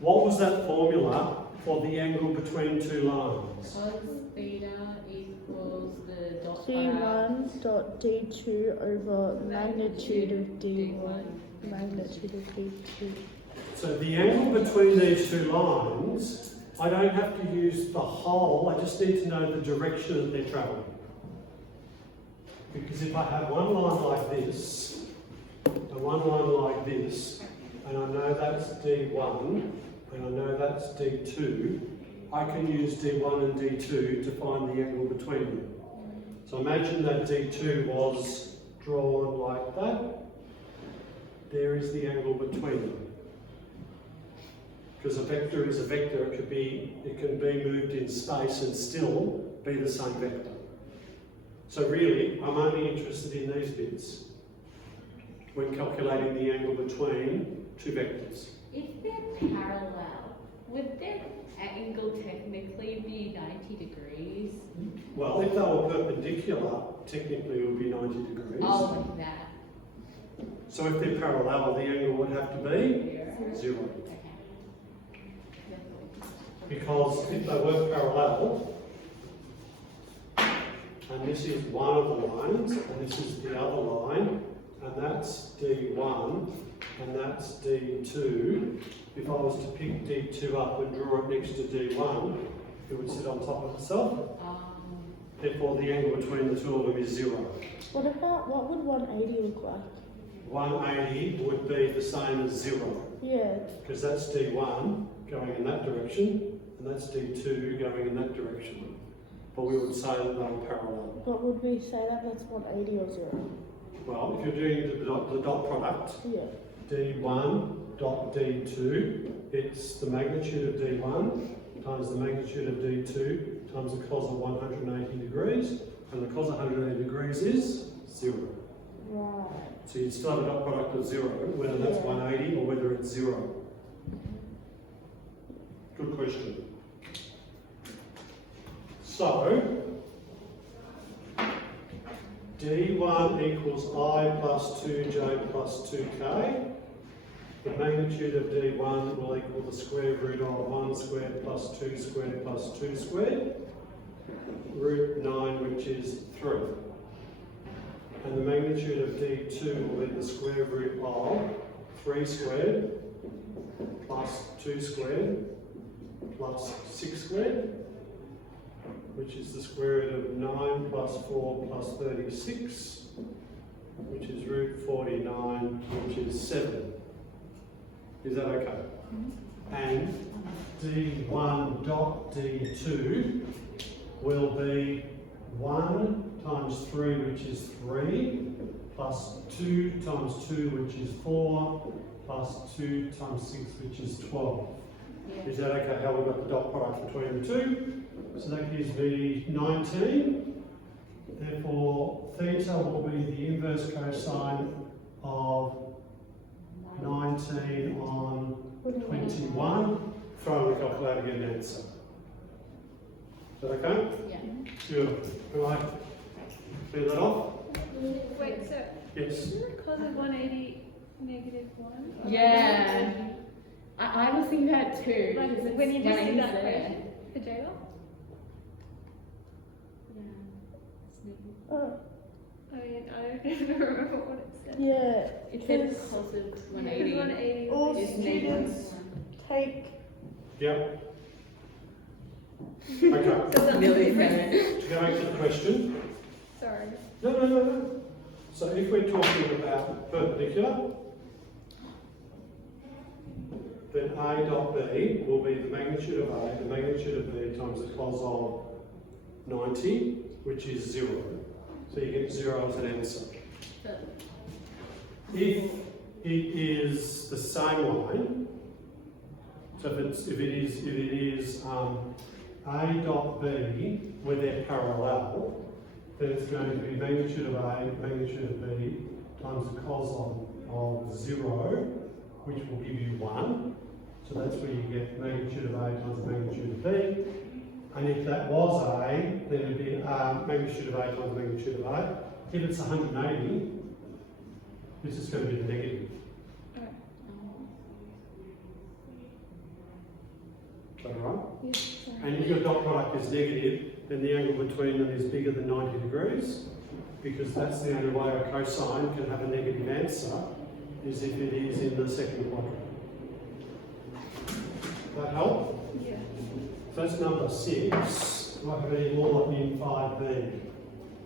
What was that formula for the angle between two lines? Cos theta equals the dot product. D1 dot D2 over magnitude of D1 magnitude of D2. So the angle between these two lines, I don't have to use the whole, I just need to know the direction that they're travelling. Because if I have one line like this, and one line like this, and I know that's D1, and I know that's D2, I can use D1 and D2 to find the angle between them. So imagine that D2 was drawn like that. There is the angle between them. Because a vector is a vector, it can be moved in space and still be the same vector. So really, I'm only interested in these bits when calculating the angle between two vectors. If they're parallel, would their angle technically be 90 degrees? Well, if they were perpendicular, technically it would be 90 degrees. Oh, like that. So if they're parallel, the angle would have to be zero. Okay. Because if they were parallel, and this is one of the lines, and this is the other line, and that's D1, and that's D2. If I was to pick D2 up and draw it next to D1, it would sit on top of itself. Therefore, the angle between the two of them is zero. What would 180 look like? 180 would be the same as zero, Yeah. because that's D1 going in that direction, and that's D2 going in that direction. But we would say that they were parallel. But would we say that that's 180 or 0? Well, if you're doing the dot product, Yeah. D1 dot D2, it's the magnitude of D1 times the magnitude of D2 times the cos of 180 degrees, and the cos of 180 degrees is 0. Right. So you'd still have a dot product of 0, whether that's Yeah. 180 or whether it's 0. Good question. So, D1 equals I plus 2J plus 2K. The magnitude of D1 will equal the square root of 1 squared plus 2 squared plus 2 squared, root 9, which is 3. And the magnitude of D2 will be the square root of 3 squared plus 2 squared plus 6 squared, which is the square root of 9 plus 4 plus 36, which is root 49, which is 7. Is that okay? And D1 dot D2 will be 1 times 3, which is 3, plus 2 times 2, which is 4, plus 2 times 6, which is 12. Yeah. Is that okay, how we've got the dot product between the two? So that gives me 19. Therefore, theta will be the inverse cosine of 19 on 21. Throw in the calculator, get an answer. Is that okay? Yeah. Good. Can I clear that off? Wait, so Yes. isn't cos of 180 -1? Yeah. I was thinking that too. Like because it's when you just running did that there. equation for Jayla? Oh, Oh yeah, I don't even remember what it said. yeah. It said Because cos of Because 180 180 all is students take. Yep. Okay. So that's Nearly different. there. To go back to the question. Sorry. No. So if we're talking about perpendicular, then A dot B will be the magnitude of A, the magnitude of B times the cos of 90, which is 0. So you get 0 as an answer. If it is the same line, so if it is A dot B where they're parallel, then it's going to be magnitude of A, magnitude of B times the cos of 0, which will give you 1. So that's where you get magnitude of A times the magnitude of B. And if that was A, then it would be magnitude of A times magnitude of A. If it's 180, this is going to be the negative. Alright. Is that all right? Yes, sorry. And if your dot product is negative, then the angle between them is bigger than 90 degrees, because that's the only way a cosine can have a negative answer, is if it is in the second quadrant. That help? Yeah. So that's number 6. Do I have any more in 5B?